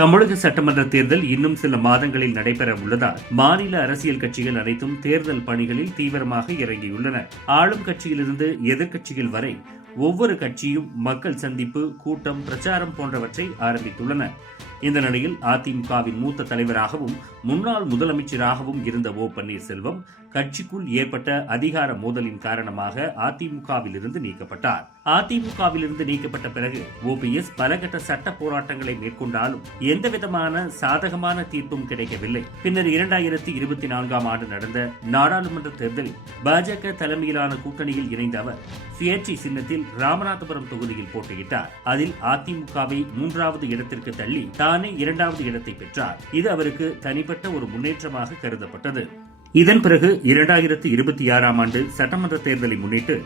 தமிழக சட்டமன்ற தேர்தல் இன்னும் சில மாதங்களில் நடைபெற உள்ளதால் மாநில அரசியல் கட்சிகள் அனைத்தும் தேர்தல் பணிகளில் தீவிரமாக இறங்கியுள்ளன. ஆளும் கட்சியிலிருந்து எதிர்க்கட்சிகள் வரை ஒவ்வொரு கட்சியும் மக்கள் சந்திப்பு கூட்டம் பிரச்சாரம் போன்றவற்றை ஆரம்பித்துள்ளன. இந்த நிலையில் அதிமுகவின் மூத்த தலைவராகவும் முன்னாள் முதலமைச்சராகவும் இருந்த ஓ பன்னீர்செல்வம் கட்சிக்குள் ஏற்பட்ட அதிகார மோதலின் காரணமாக அதிமுகவிலிருந்து நீக்கப்பட்டார். அதிமுகவிலிருந்து நீக்கப்பட்ட பிறகு ஓபிஎஸ் பலகட்ட சட்ட போராட்டங்களை மேற்கொண்டாலும் எந்தவிதமான சாதகமான தீர்ப்பும் கிடைக்கவில்லை. பின்னர் இரண்டாயிரத்தி இருபத்தி நான்காம் ஆண்டு நடந்த நாடாளுமன்ற தேர்தலில் பாஜக தலைமையிலான கூட்டணியில் இணைந்த அவர் சுயேட்சை சின்னத்தில் ராமநாதபுரம் தொகுதியில் போட்டியிட்டார். அதில் அதிமுகவை மூன்றாவது இடத்திற்கு தள்ளி தானே இரண்டாவது இடத்தை பெற்றார். இது அவருக்கு தனிப்பட்ட ஒரு முன்னேற்றமாக கருதப்பட்டது. இதன் பிறகு இரண்டாயிரத்து இருபத்தி ஆறாம் ஆண்டு சட்டமன்ற தேர்தலை முன்னிட்டு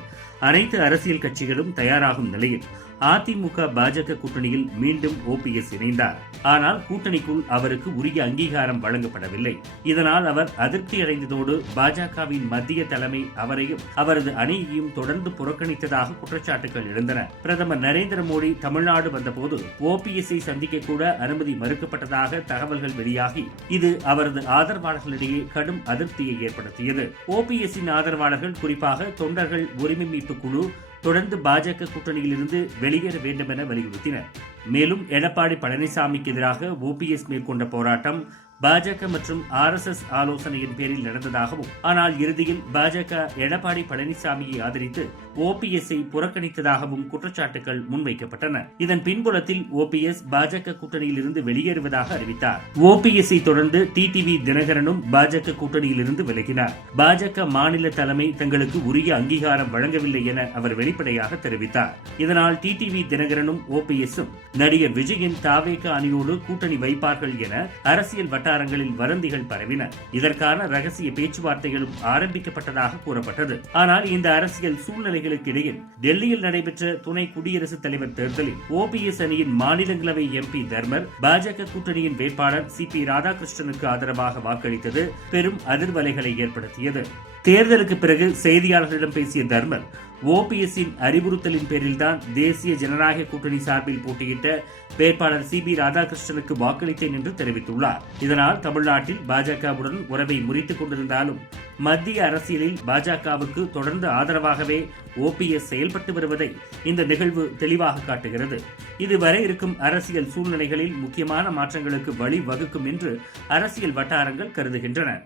அனைத்து அரசியல் கட்சிகளும் தயாராகும் நிலையில் அதிமுக பாஜக கூட்டணியில் மீண்டும் ஓபிஎஸ் இணைந்தார். ஆனால் கூட்டணிக்குள் அவருக்கு உரிய அங்கீகாரம் வழங்கப்படவில்லை. இதனால் அவர் அதிருப்தி அடைந்ததோடு பாஜகவின் மத்திய தலைமை அவரையும் அவரது அணியையும் தொடர்ந்து புறக்கணித்ததாக குற்றச்சாட்டுகள் எழுந்தன. பிரதமர் நரேந்திர மோடி தமிழ்நாடு வந்தபோது ஓபிஎஸ்ஐ சந்திக்க கூட அனுமதி மறுக்கப்பட்டதாக தகவல்கள் வெளியாகி இது அவரது ஆதரவாளர்களிடையே கடும் அதிருப்தியை ஏற்படுத்தியது. ஓபிஎஸ்ஸின் ஆதரவாளர்கள் குறிப்பாக தொண்டர்கள் உரிமை மீட்பு குழு தொடர்ந்து பாஜக கூட்டணியில் இருந்து வெளியேற வேண்டும் என வலியுறுத்தினர். மேலும் எடப்பாடி பழனிசாமிக்கு எதிராக ஓபிஎஸ் மேற்கொண்ட போராட்டம் பாஜக மற்றும் ஆர் எஸ் எஸ் ஆலோசனையின் பேரில் நடந்ததாகவும் ஆனால் இறுதியில் பாஜக எடப்பாடி பழனிசாமியை ஆதரித்து ஓபிஎஸ்ஐ புறக்கணித்ததாகவும் குற்றச்சாட்டுகள் முன்வைக்கப்பட்டன. இதன் பின்புலத்தில் ஓபிஎஸ் பாஜக கூட்டணியில் இருந்து வெளியேறுவதாக அறிவித்தார். ஓபிஎஸ்ஐ தொடர்ந்து டிடிவி தினகரனும் பாஜக கூட்டணியில் இருந்து விலகினார். பாஜக மாநில தலைமை தங்களுக்கு உரிய அங்கீகாரம் வழங்கவில்லை என அவர் வெளிப்படையாக தெரிவித்தார். இதனால் டிடிவி தினகரனும் ஓபிஎஸ்ஸும் நடிகர் விஜயின் தாவேக அணியோடு கூட்டணி வைப்பார்கள் என அரசியல் வட்டாரங்களில் வதந்திகள் பரவின. இதற்கான ரகசிய பேச்சுவார்த்தைகளும் ஆரம்பிக்கப்பட்டதாக கூறப்பட்டது. ஆனால் இந்த அரசியல் சூழ்நிலைகளுக்கு இடையில் டெல்லியில் நடைபெற்ற துணை குடியரசுத் தலைவர் தேர்தலில் ஓபிஎஸ் அணியின் மாநிலங்களவை எம்பி தர்மர் பாஜக கூட்டணியின் வேட்பாளர் சி பி ராதாகிருஷ்ணனுக்கு ஆதரவாக வாக்களித்தது பெரும் அதிர்வலைகளை ஏற்படுத்தியது. தேர்தலுக்கு பிறகு செய்தியாளர்களிடம் பேசிய தர்மர் ஓபிஎஸ்ஸின் அறிவுறுத்தலின் பேரில்தான் தேசிய ஜனநாயக கூட்டணி சார்பில் போட்டியிட்ட வேட்பாளர் சி பி ராதாகிருஷ்ணனுக்கு வாக்களித்தேன் என்று தெரிவித்துள்ளார். இதனால் தமிழ்நாட்டில் பாஜகவுடன் உறவை முறித்துக் கொண்டிருந்தாலும் மத்திய அரசியலில் பாஜகவுக்கு தொடர்ந்து ஆதரவாகவே ஓபிஎஸ் செயல்பட்டு வருவதை இந்த நிகழ்வு தெளிவாக காட்டுகிறது. இதுவரை இருக்கும் அரசியல் சூழ்நிலைகளில் முக்கியமான மாற்றங்களுக்கு வழி வகுக்கும் என்று அரசியல் வட்டாரங்கள் கருதுகின்றன.